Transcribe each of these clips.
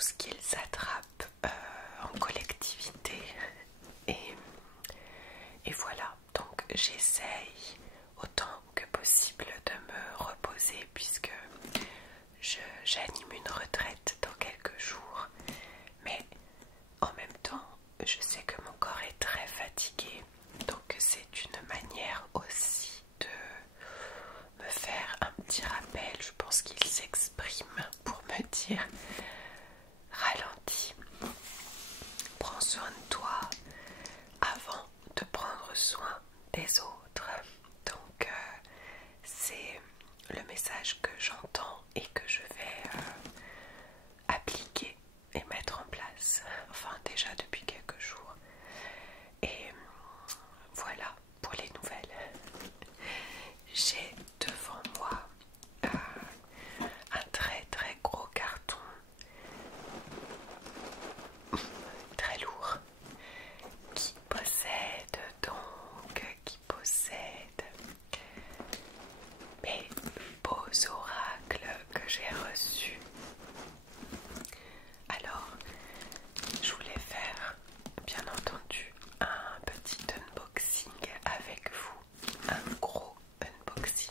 tout ce qu'ils attrapent en collectivité. Et, et voilà, donc j'essaye autant que possible de me reposer puisque j'anime une retraite dans quelques jours. Mais en même temps, je sais que mon corps est très fatigué, donc c'est une manière aussi de me faire un petit rappel. Je pense qu'il s'exprime pour me dire ralentis, prends soin de toi avant de prendre soin des autres. Donc c'est le message que j'entends et que je vais appliquer et mettre en place, enfin déjà depuis quelques jours. Et voilà pour les nouvelles. J'ai devant moi un très très gros carton, très lourd, qui possède mes beaux oracles que j'ai reçus. Alors, je voulais faire, bien entendu, un petit unboxing avec vous, un gros unboxing.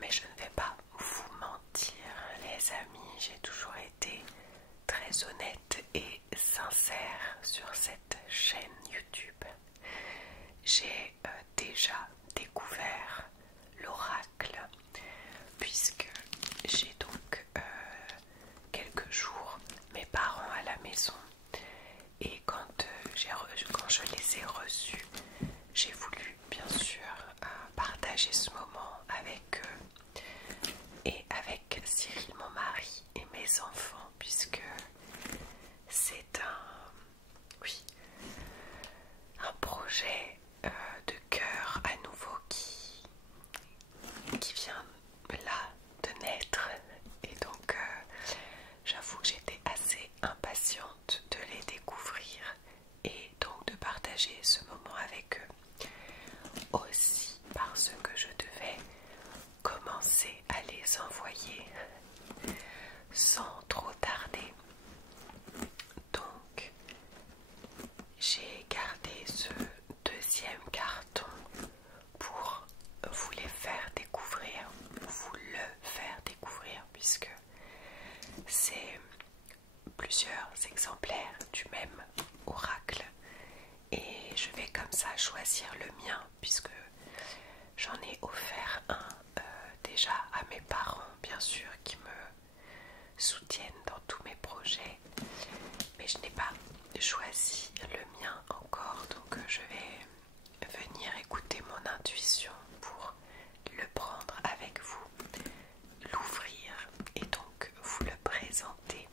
Mais je ne vais pas vous mentir, les amis, j'ai toujours été très honnête et sincère sur cette chaîne YouTube. J'ai déjà découvert l'oracle puisque j'ai donc quelques jours mes parents à la maison et quand je les ai reçus, j'ai voulu bien sûr partager ce moment avec eux et avec Cyril mon mari et mes enfants puisque c'est un projet de cœur à nouveau qui vient là de naître et donc j'avoue que j'étais assez impatiente de les découvrir et donc de partager ce moment avec eux aussi parce que je devais commencer à les envoyer sans trop tarder. Donc j'ai gardé ce deuxième carton pour vous les faire découvrir, vous le faire découvrir puisque c'est plusieurs exemplaires du même oracle et je vais comme ça choisir le mien puisque j'en ai offert un déjà à mes parents bien sûr qui me soutiennent dans tous mes projets, mais je n'ai pas choisi le mien encore, donc je vais venir écouter mon intuition pour le prendre avec vous, l'ouvrir et donc vous le présenter.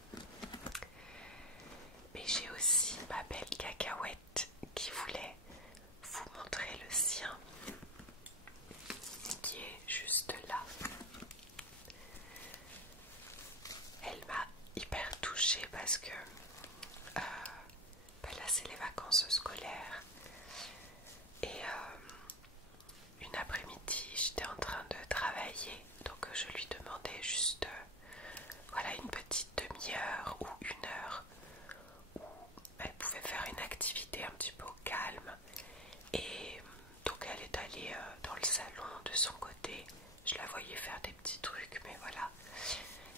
Mais j'ai aussi ma belle cacahuète qui voulait vous montrer le sien, qui est juste là. Elle m'a hyper touchée parce que là c'est les vacances scolaires et une après-midi j'étais en train de travailler, donc je lui demandais juste voilà une petite demi-heure ou une heure où elle pouvait faire une activité un petit peu au calme et donc elle est allée dans le salon de son côté. Je la voyais faire des petits trucs, mais voilà,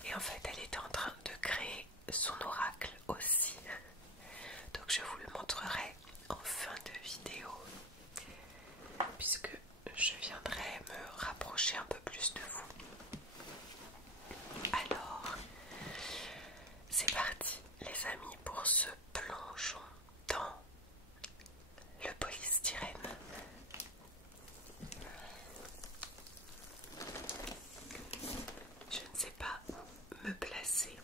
et en fait elle était en train de créer son oracle aussi, donc je vous le montrerai en fin de vidéo puisque je viendrai me rapprocher un peu plus de vous. Alors c'est parti les amis pour ce plongeon dans le polystyrène. Je ne sais pas où me placer.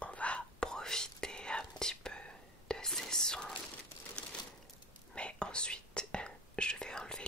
On va profiter un petit peu de ces sons, mais ensuite je vais enlever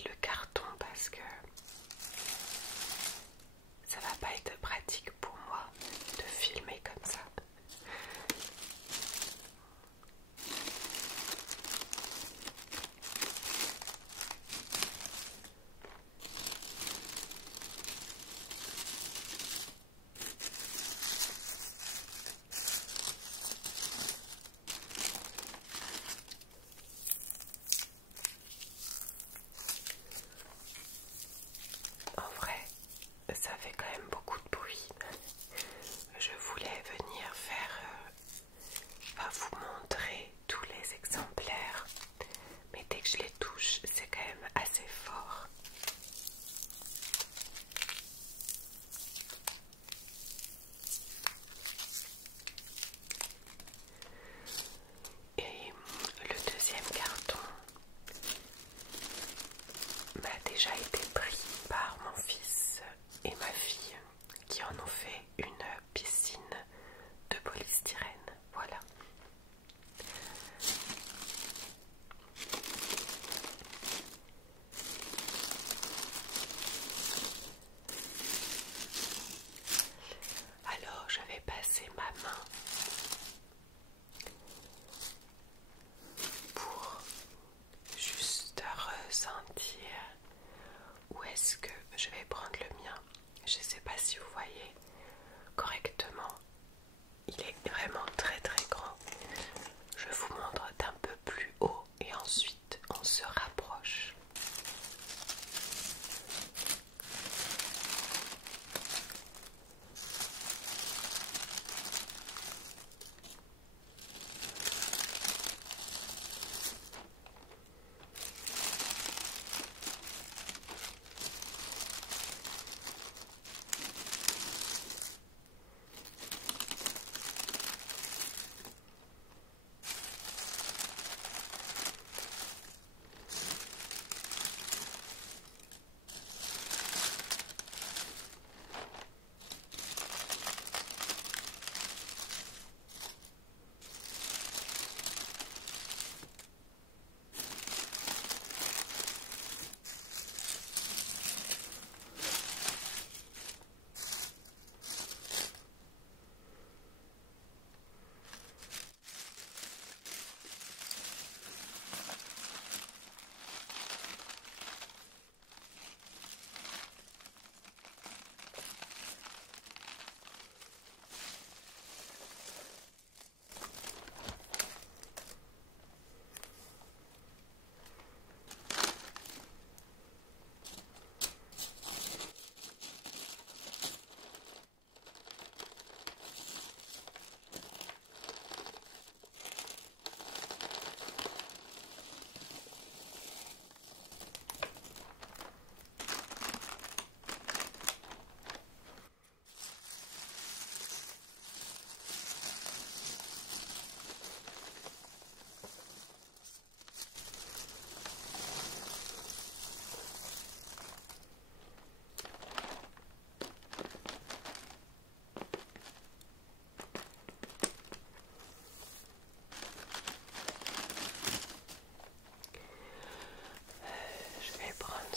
déjà été pris par mon fils et ma fille qui en ont fait une piscine de polystyrène. Voilà. Alors je vais passer ma main pour juste ressentir où est-ce que je vais prendre le mien. Je ne sais pas si vous voyez correctement. Il est vraiment très très grand. Je vous montre d'un peu plus haut et ensuite on se rapproche.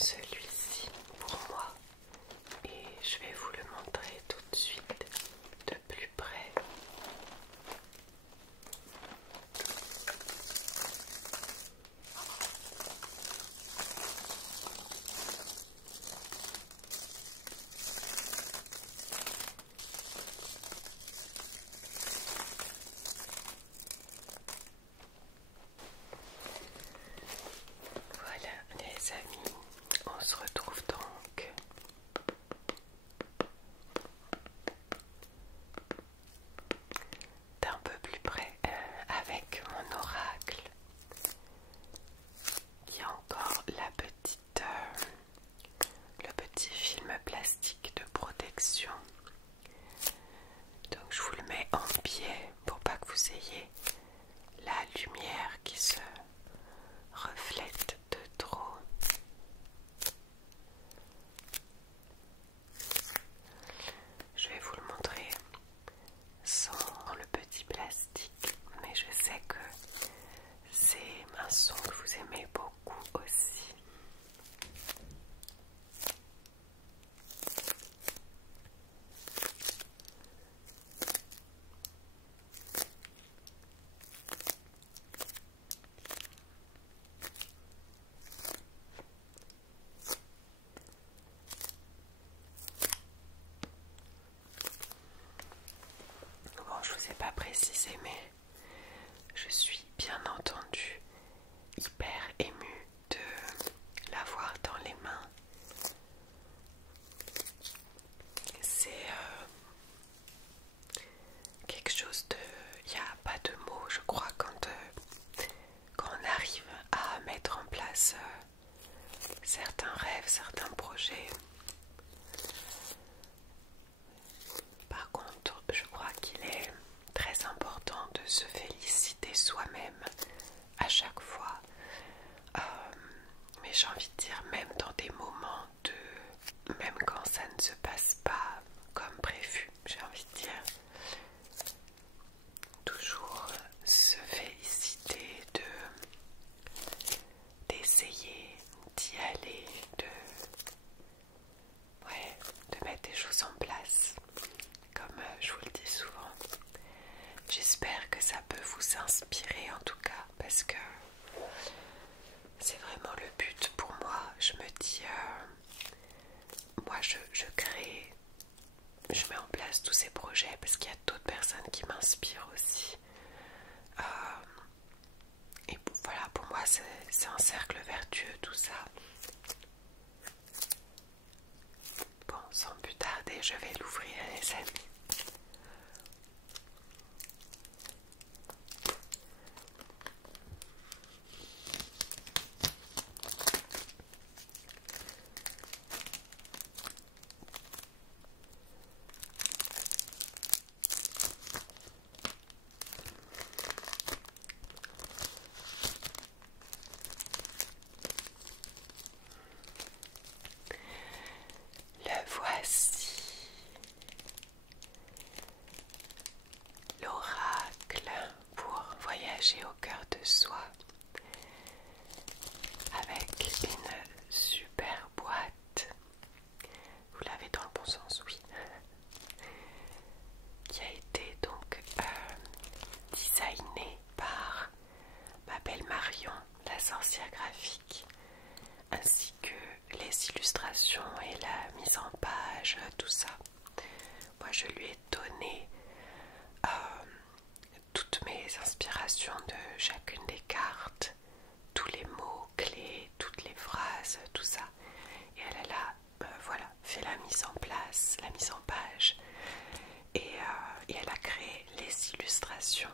Celui-ci pour moi et je vais vous le montrer tout de suite de plus près. Voilà les amis, on se retrouve donc d'un peu plus près avec mon oracle qui a encore le petit film plastique de protection. Donc je vous le mets en biais pour pas que vous ayez la lumière qui se reflète de trop. Je vais vous le montrer sans le petit plastique, mais je sais que c'est un son que vous aimez beaucoup aussi. Bon, je vous ai pas précisé, mais je suis bien entendu hyper émue de l'avoir dans les mains. C'est quelque chose de... Il n'y a pas de mots, je crois, quand on arrive à mettre en place certains rêves, certains projets. Par contre, je crois qu'il est très important de se féliciter soi-même à chaque fois. Mais j'ai envie de dire, même dans des moments d'y aller, de mettre des choses en place, comme je vous le dis souvent. J'espère que ça peut vous inspirer en tout cas, parce que c'est vraiment le but pour moi. Je me dis, moi je crée, je mets en place tous ces projets parce qu'il y a d'autres personnes qui m'inspirent aussi. Et voilà, pour moi c'est un cercle vertueux tout ça. Bon, sans plus tarder, je vais l'ouvrir les amis. Le voici, l'oracle pour voyager au cœur de soi, avec une super boîte. Vous l'avez dans le bon sens, oui, qui a été donc designée par ma belle Marion, la sorcière graphique, ainsi que les illustrations et la mise en page, tout ça. Moi je lui ai donné toutes mes inspirations de chacune des cartes, tous les mots clés, toutes les phrases, tout ça. Et elle a voilà, fait la mise en place, la mise en page, et elle a créé les illustrations.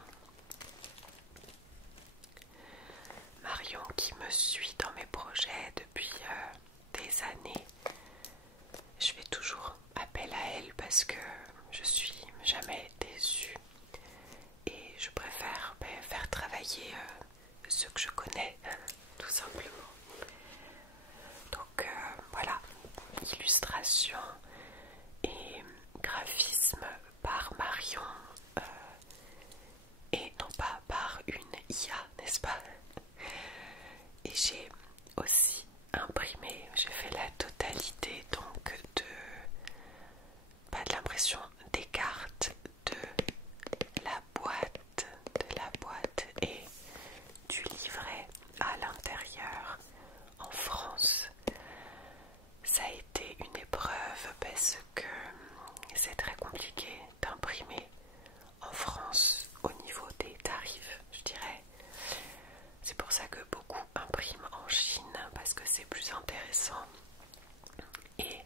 Marion, qui me suit dans mes projets depuis des années, je fais toujours appel à elle parce que je suis jamais déçue et je préfère faire travailler ceux que je connais, tout simplement. Donc voilà, illustration et graphisme par Marion, et non pas par une IA, n'est-ce pas? Et j'ai aussi imprimé, j'ai fait la totalité donc de l'impression des cartes, de la boîte, et du livret à l'intérieur en France. Ça a été une épreuve parce que c'est très compliqué d'imprimer en France au niveau des tarifs, je dirais. C'est pour ça que beaucoup impriment en Chine parce que c'est plus intéressant. Et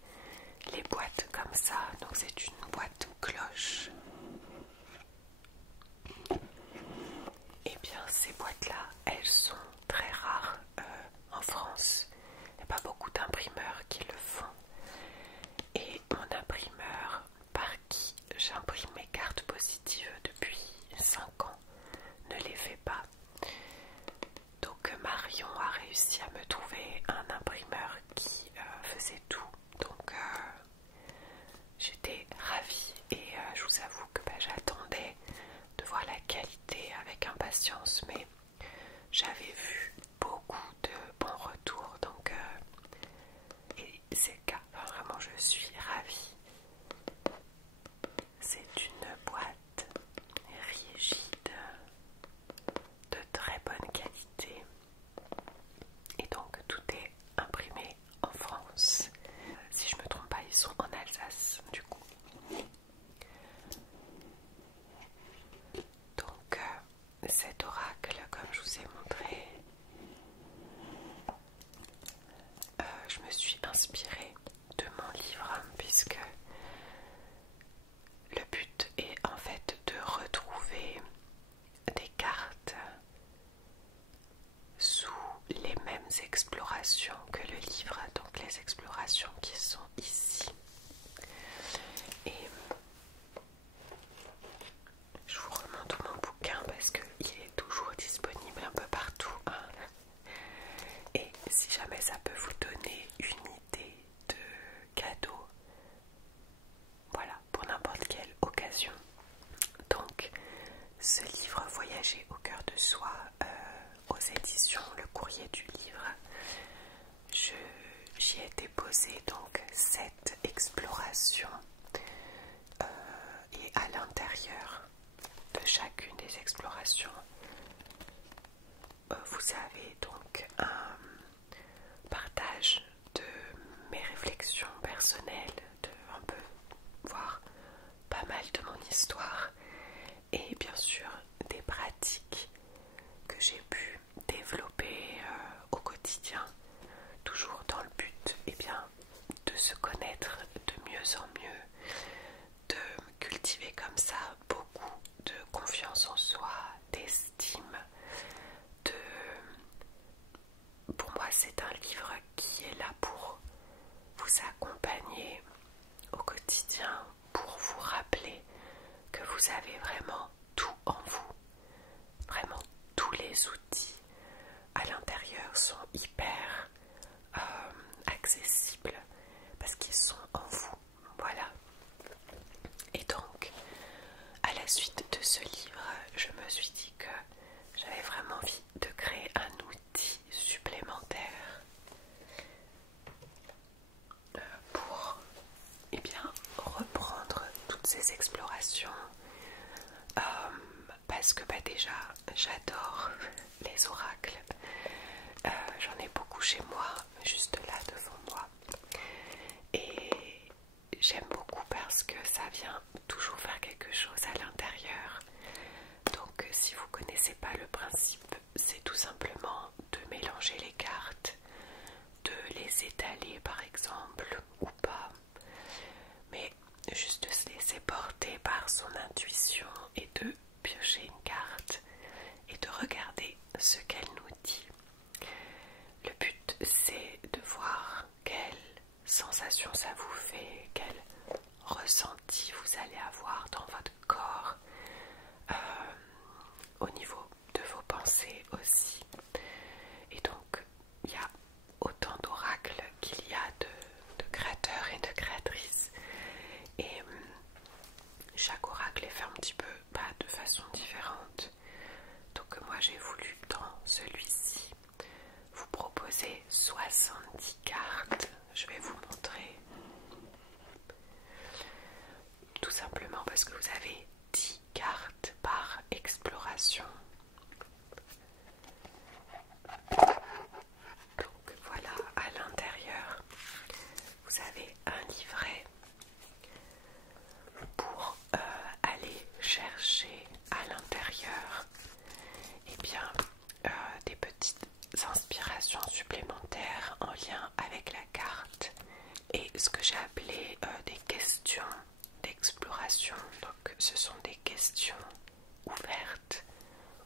les boîtes comme ça, donc c'est une boîte cloche. Et bien ces boîtes-là, elles sont très rares en France. Il n'y a pas beaucoup d'imprimeurs qui le font. Et mon imprimeur par qui j'imprime mes cartes positives depuis 5 ans ne les fait pas. Donc Marion a réussi à me trouver un imprimeur qui faisait tout. Donc j'étais ravie et je vous avoue que j'attendais de voir la qualité avec impatience, mais j'avais vu beaucoup de bons retours, donc proposer donc cette exploration et à l'intérieur de chacune des explorations, vous avez donc un partage de mes réflexions personnelles, de un peu voir pas mal de mon histoire et bien sûr des pratiques que j'ai pu développer au quotidien, toujours dans le but de se connaître de mieux en mieux, de cultiver comme ça beaucoup de confiance en soi, d'estime, pour moi c'est un livre qui est là pour vous accompagner au quotidien, pour vous rappeler que vous avez vraiment tout en vous, vraiment tous les outils à l'intérieur sont hyper accessibles parce qu'ils sont en vous, voilà. Et donc à la suite de ce livre, je me suis dit que j'avais vraiment envie de créer un outil supplémentaire pour reprendre toutes ces explorations, parce que déjà j'adore les oracles, j'en ai beaucoup chez moi, juste là devant moi, et j'aime beaucoup parce que ça vient toujours faire quelque chose à l'intérieur. Donc si vous ne connaissez pas le principe, c'est tout simplement de mélanger les cartes, de les étaler par exemple ou pas, mais juste de se laisser porter par son intuition et de piocher une carte et de regarder ce qu'elle nous dit. Le but c'est de voir quelle sensation ça vous fait, quel ressenti vous allez avoir dans votre corps, au niveau de vos pensées aussi. Et donc il y a autant d'oracles qu'il y a de créateurs et de créatrices, et chaque oracle est fait un petit peu de façon différente. Donc moi j'ai voulu dans celui-ci vous proposer 70 cartes. Je vais vous montrer, tout simplement parce que vous avez 10 cartes par exploration. Donc voilà, à l'intérieur vous avez un livret pour aller chercher à l'intérieur des petites inspirations supplémentaires en lien avec la carte et ce que j'ai appelé des questions d'exploration. Donc ce sont des questions ouvertes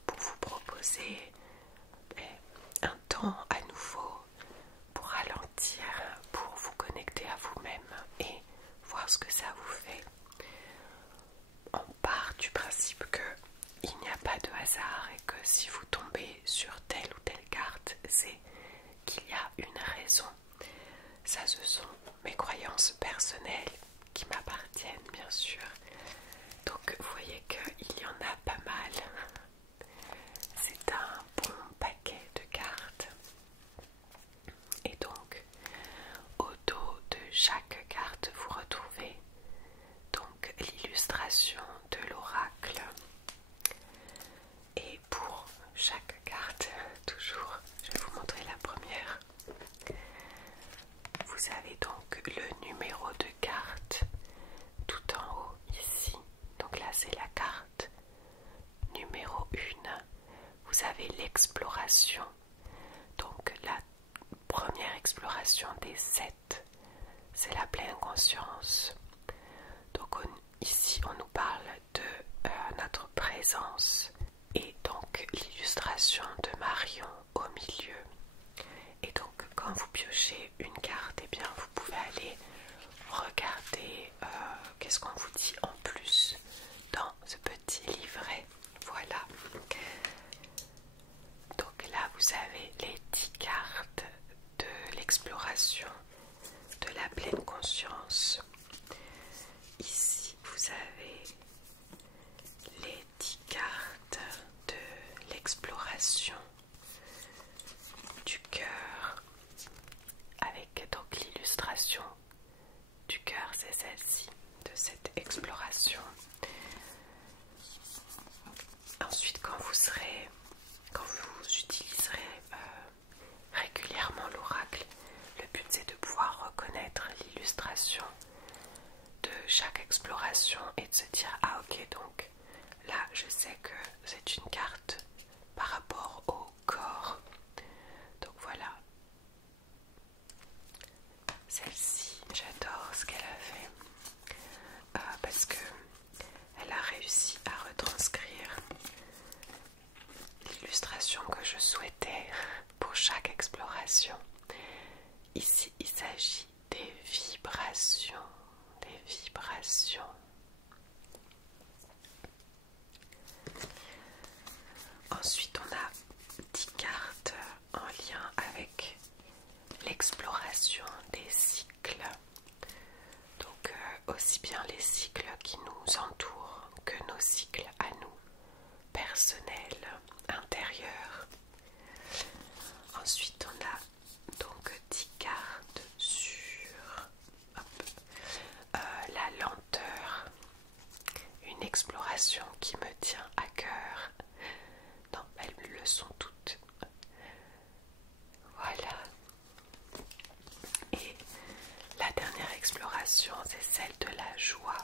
pour vous proposer un temps à nouveau pour ralentir, pour vous connecter à vous-même et voir ce que ça vous fait. On part du principe qu'il n'y a pas de hasard et que si vous tombez sur telle ou telle carte, c'est qu'il y a une raison. Ça, ce sont mes croyances personnelles qui m'appartiennent, bien sûr. Donc vous voyez qu'il y en a pas mal. C'est un bon paquet de cartes. Et donc au dos de chaque carte vous retrouvez donc l'illustration de l'oracle. Et pour chaque carte, toujours, je vais vous montrer la première. Vous avez donc le numéro de carte tout en haut ici. Donc là c'est la carte numéro 1. Vous avez l'exploration. Donc la première exploration des 7, c'est la pleine conscience. Donc ici on nous parle de notre présence et donc l'illustration de Marion au milieu. Et donc quand vous piochez une carte, vous pouvez aller regarder qu'est-ce qu'on vous dit en plus dans ce petit livret. Voilà. Donc là vous avez les 10 cartes de l'exploration de la pleine conscience. Ici vous avez les 10 cartes de l'exploration du cœur avec donc l'illustration l'illustration du cœur, c'est celle-ci, de cette exploration. Ensuite, quand vous utiliserez régulièrement l'oracle, le but c'est de pouvoir reconnaître l'illustration de chaque exploration et de se dire ah ok, donc là je sais que c'est une carte par rapport au corps. Donc voilà, celle-ci j'adore ce qu'elle a fait parce que elle a réussi à retranscrire l'illustration que je souhaitais pour chaque exploration. Ici il s'agit des vibrations. Ensuite, on a 10 cartes en lien avec l'exploration des cycles. Donc, aussi bien les cycles qui nous entourent que nos cycles à nous, personnels, intérieurs. Ensuite, on a donc 10 cartes sur la lenteur, une exploration qui me tient à cœur. Non, elles le sont toutes. Voilà. Et la dernière exploration, c'est celle de la joie.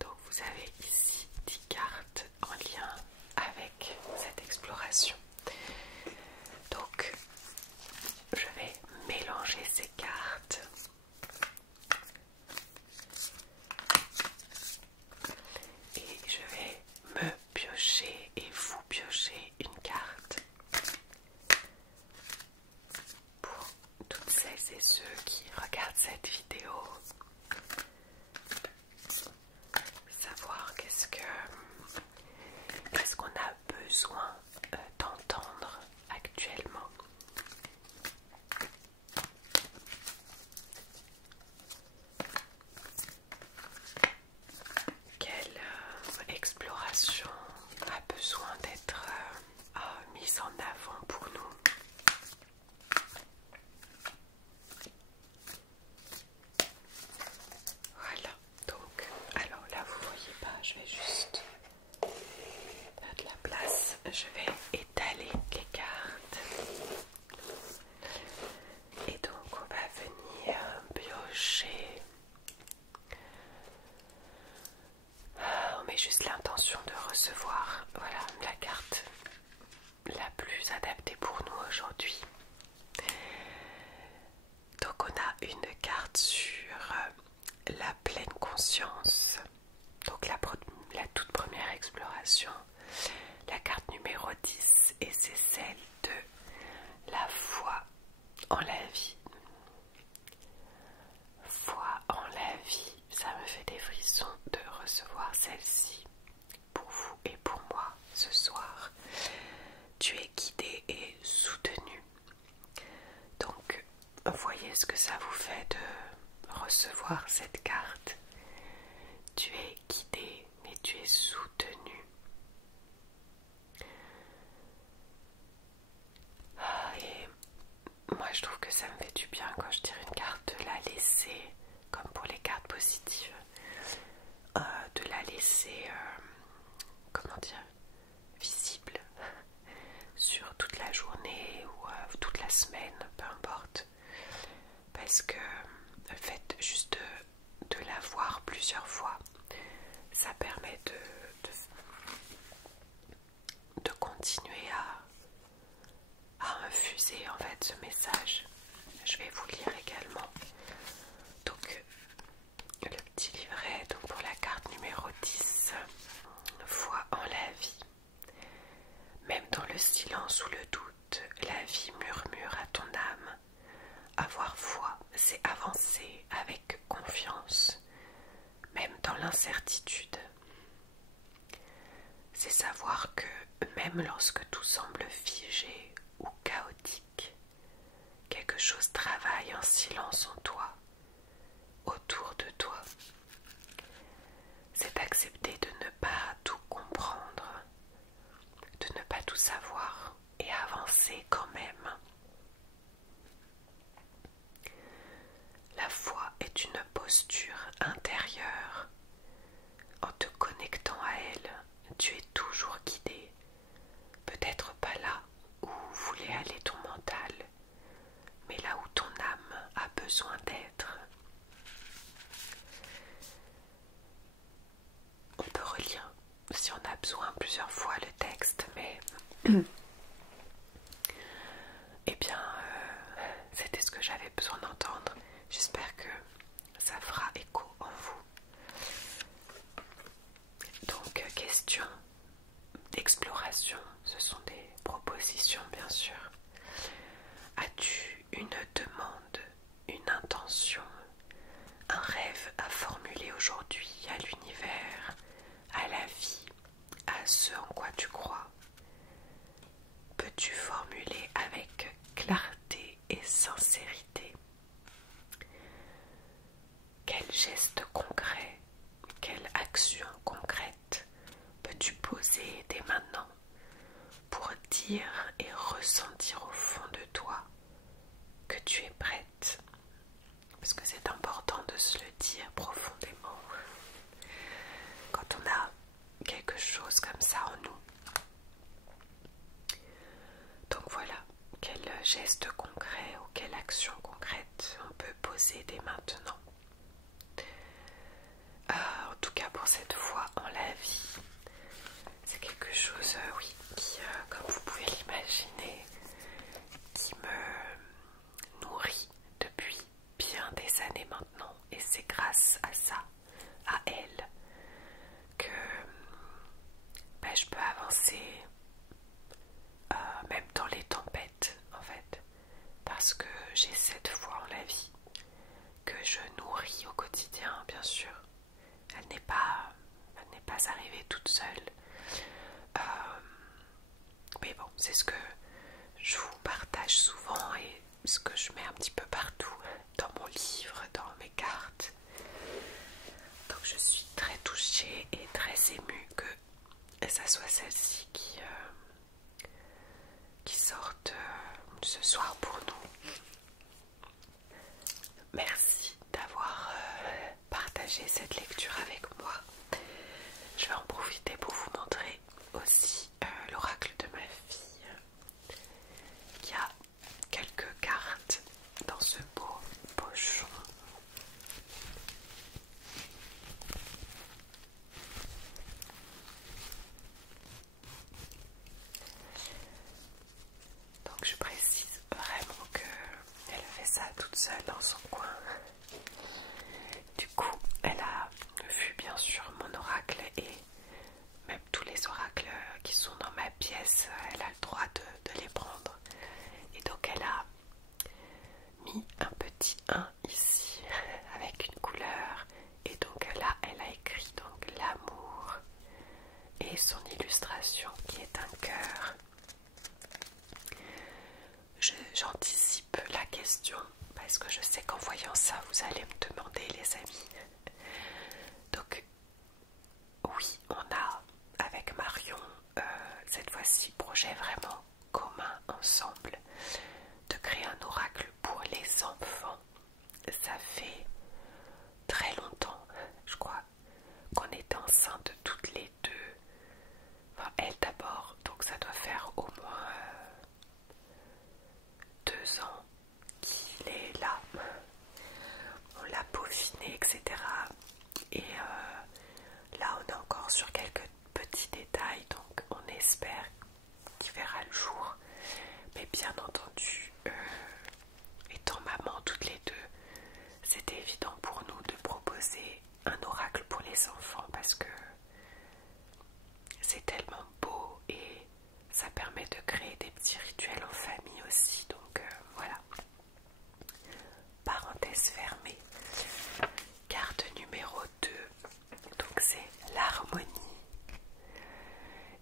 Donc vous avez ici 10 cartes en lien avec cette exploration. Donc je vais mélanger ces cartes. Et je vais me piocher et vous piocher une carte pour toutes celles et ceux qui regardent cette vidéo. Savoir qu'est-ce qu'on a besoin d'entendre actuellement. Quelle exploration a besoin d'être mise en avant pour nous. Voilà, donc, alors là vous voyez pas, je vais juste faire de la place, je vais étaler les cartes. Et donc on va venir piocher. On met juste l'intention de recevoir, voilà, la carte la plus adaptée pour nous aujourd'hui. Donc on a une carte sur la pleine conscience. Donc la toute première exploration, la carte numéro 10, et c'est celle de la foi en la vie. Foi en la vie, ça me fait des frissons de recevoir celle-ci pour vous et pour moi ce soir. Tu es guidé et soutenu. Donc, voyez ce que ça vous fait de recevoir cette carte. Tu es guidé, mais tu es soutenu. Et moi, je trouve que ça me fait du bien quand je tire une carte de la laisser, comme pour les cartes positives, de la laisser, comment dire, visible sur toute la journée ou toute la semaine, peu importe, parce que le fait juste de la voir plusieurs fois, ça permet de continuer à infuser en fait ce message. Je vais vous lire également donc le petit livret donc pour la carte numéro 10. Foi en la vie. Même dans le silence ou le doute, la vie murmure à ton âme. Avoir foi, c'est avancer avec confiance, même dans l'incertitude. C'est savoir que même lorsque tout semble figé ou chaotique, quelque chose travaille en silence en toi, autour de toi. C'est accepter de ne pas tout comprendre, de ne pas tout savoir et avancer quand même. besoin d'être. On peut relire si on a besoin plusieurs fois le texte, mais eh bien, c'était ce que j'avais besoin d'entendre. J'espère que ça fera écho en vous. Donc, question d'exploration, ce sont des propositions bien sûr. As-tu une demande, une intention, un rêve à formuler aujourd'hui à l'univers, à la vie, à ce en quoi tu crois? Peux-tu formuler avec clarté et sincérité? Quel geste concret, quelle action concrète peux-tu poser dès maintenant pour dire et ressentir au fond de toi que tu es prête? Parce que c'est important de se le dire profondément quand on a quelque chose comme ça en nous. Donc voilà, quel geste concret ou quelle action concrète on peut poser dès maintenant. En tout cas pour cette fois en la vie, c'est quelque chose, oui, qui, comme vous pouvez l'imaginer, qui me nourrit depuis bien des années maintenant. Et c'est grâce à ça, à elle, que je peux avancer même dans les tempêtes en fait, parce que j'ai cette foi en la vie que je nourris au quotidien. Bien sûr, elle n'est pas arrivée toute seule, mais bon, c'est ce que je vous partage souvent et ce que je mets un petit peu partout dans mon livre, dans mes cartes. Donc je suis très touchée et très émue que ça soit celle-ci qui sorte ce soir pour nous. Merci d'avoir partagé cette lecture avec moi. Je vais en profiter pour vous montrer aussi l'oracle de ma fille. Il y a quelques cartes dans ce beau pochon. Donc je précise vraiment qu'elle fait ça toute seule dans son coin. Du coup, elle a vu bien sûr mon oracle et même tous les oracles qui sont dans ma pièce, elle a le droit de les prendre. Et donc elle a mis un petit 1 ici avec une couleur. Et donc là, elle a écrit donc l'amour et son illustration qui est un cœur. J'anticipe la question parce que je sais qu'en voyant ça, vous allez me demander, les amis. Donc oui, on a avec Marion cette fois-ci projet vraiment commun ensemble de créer un oracle pour les enfants. Ça fait très longtemps, je crois, qu'on est enceintes toutes les deux. Enfin, elle d'abord, donc ça doit faire au moins 2 ans qu'il est là. On l'a peaufiné, etc. Et là, on est encore sur quelques petits détails, donc on espère qu'il verra le jour. Mais bien entendu, étant maman toutes les deux, c'était évident pour nous de proposer un oracle pour les enfants parce que c'est tellement beau et ça permet de créer des petits rituels en famille aussi. Donc voilà. Parenthèse fermée. Carte numéro 2. Donc c'est l'harmonie.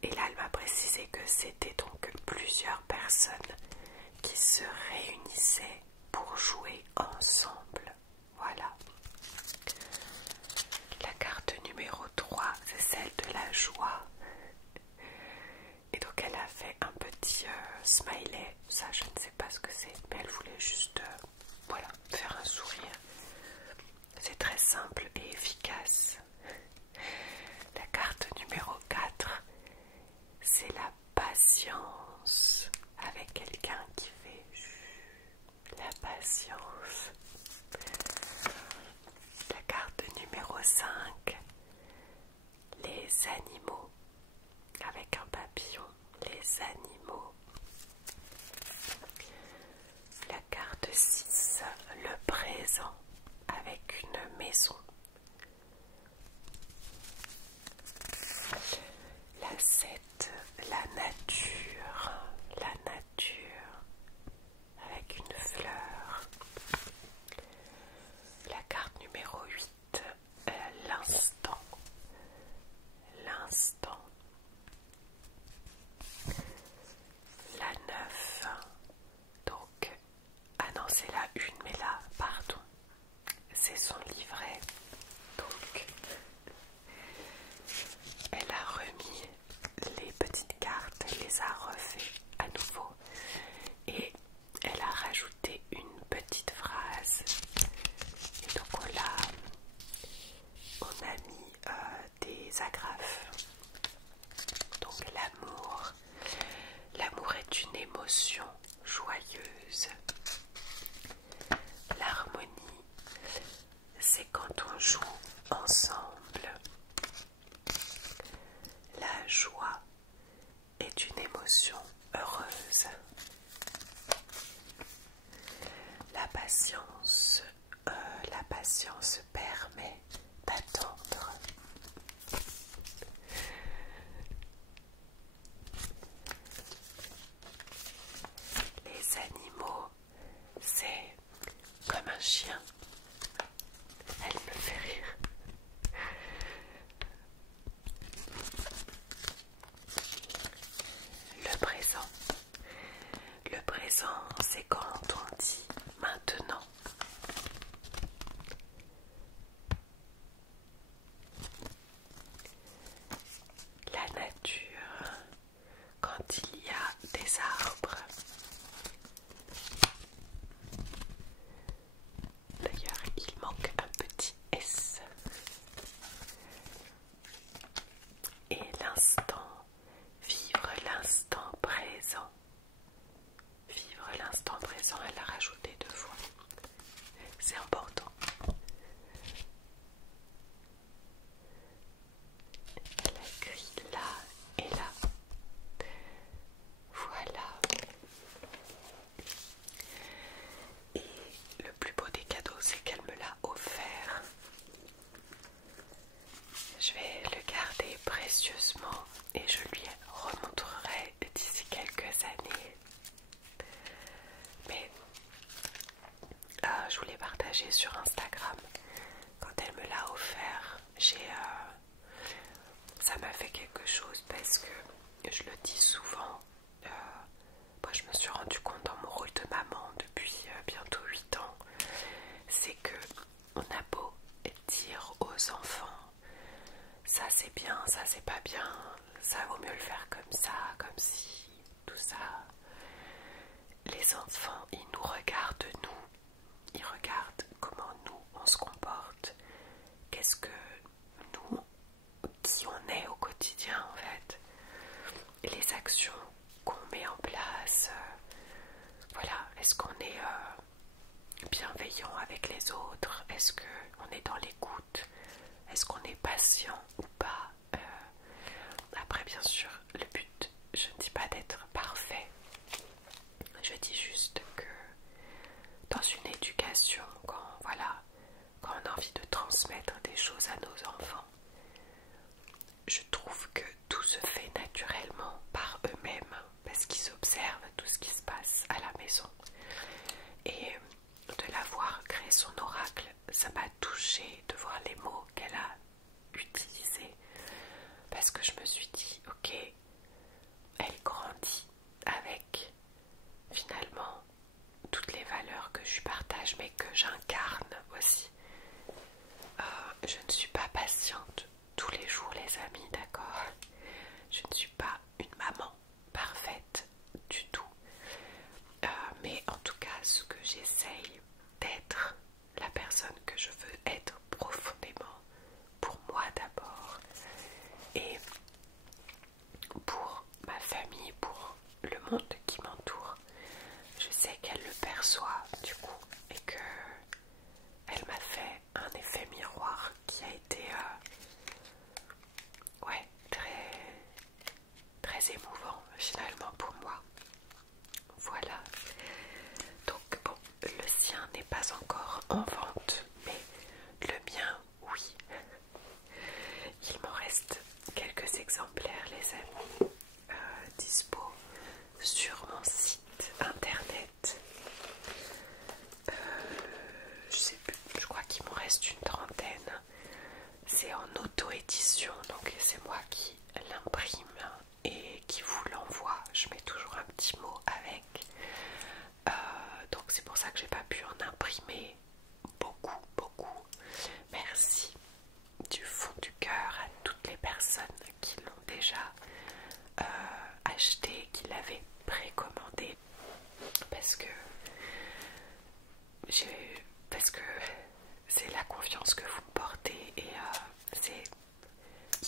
Et là, elle m'a précisé que c'était donc plusieurs personnes qui se réunissaient pour jouer ensemble. Voilà. La carte numéro 3, c'est celle de la joie. Et donc elle a fait un petit smiley. Ça, je ne sais pas ce que c'est, mais elle voulait juste voilà, faire un sourire. C'est très simple et efficace. La carte numéro 4, c'est la patience avec quelqu'un qui fait la patience. 6, le présent avec une maison. La 7, la nature avec une fleur. La carte numéro 8, l'instant. La 9, donc, ah non c'est la 1, mais là, pardon, c'est son livret. Donc, elle a remis les petites cartes, elle les a refait à nouveau et elle a rajouté une petite phrase. Et donc on a mis des agrafes. Donc l'amour est une émotion joyeuse. L'harmonie, c'est quand on joue ensemble. La joie est une émotion heureuse. La patience permet d'attendre. Les animaux, c'est comme un chien. Elle me fait rire. Le présent, c'est quand on dit maintenant. La nature, quand il y a des arbres. D'ailleurs, il manque un petit S. Et l'instant, vivre l'instant présent. Vivre l'instant présent, elle l'a rajouté 2 fois. C'est important. Elle a écrit là et là. Voilà. Et le plus beau des cadeaux, c'est qu'elle me l'a offert. Je vais le garder précieusement et je lui remontrerai d'ici quelques années. Mais je voulais partager sur Instagram. Quand elle me l'a offert, ça m'a fait quelque chose parce que je le dis souvent. Moi, je me suis rendu compte dans mon rôle de maman depuis bientôt 8 ans, c'est que on a beau dire aux enfants ça c'est bien, ça c'est pas bien, ça vaut mieux le faire comme ça, comme si, tout ça. Les enfants, ils nous regardent nous, ils regardent comment nous on se comporte, qu'est-ce que nous, qui on est au quotidien en fait, et les actions qu'on met en place, voilà, est-ce qu'on est bienveillant avec les autres, est-ce qu'on est dans l'écoute, est-ce qu'on est patient ou pas. Après bien sûr le but, je ne dis pas d'être parfait, je dis juste que dans une éducation, quand on a envie de transmettre des choses à nos enfants, je trouve que tout se fait naturellement par eux-mêmes parce qu'ils observent tout ce qui se passe à la maison. Et de la voir créer son oracle, ça m'a touchée de voir les mots qu'elle a utilisés, parce que je me suis dit ok, elle grandit avec finalement toutes les valeurs que je partage mais que j'incarne aussi. Je ne suis pas patiente tous les jours les amis, d'accord? Je ne suis pas une maman parfaite du tout, mais en tout cas ce que j'essaye d'être, la personne que je veux être profondément, pour moi d'abord et pour ma famille, pour le monde qui m'entoure. Je sais qu'elle le perçoit du coup et que elle m'a fait un effet miroir qui a été ouais, très en vente, mais le mien, oui. Il m'en reste quelques exemplaires, les amis, dispo sur mon site internet. Je sais plus, je crois qu'il m'en reste une trentaine. C'est en auto-édition, donc c'est moi qui l'imprime et qui vous l'envoie. Je mets toujours un petit mot avec. Donc c'est pour ça que j'ai pas pu en imprimer beaucoup. Merci du fond du cœur à toutes les personnes qui l'ont déjà acheté, qui l'avaient précommandé, parce que c'est la confiance que vous me portez et c'est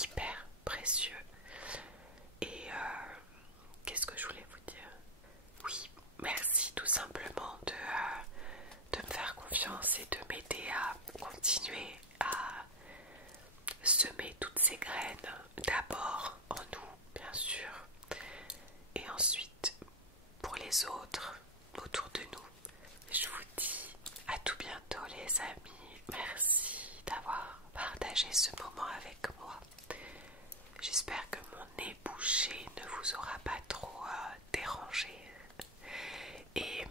hyper précieux. Et qu'est-ce que je voulais vous dire? Oui, merci tout simplement de me faire confiance et de m'aider à continuer à semer toutes ces graines, d'abord en nous bien sûr, et ensuite pour les autres autour de nous. Je vous dis à tout bientôt les amis, merci d'avoir partagé ce moment avec moi. J'espère que mon nez bouché ne vous aura pas trop dérangé, et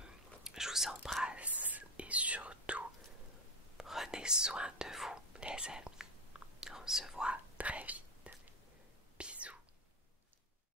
je vous embrasse et surtout prenez soin de vous les amis. On se voit très vite.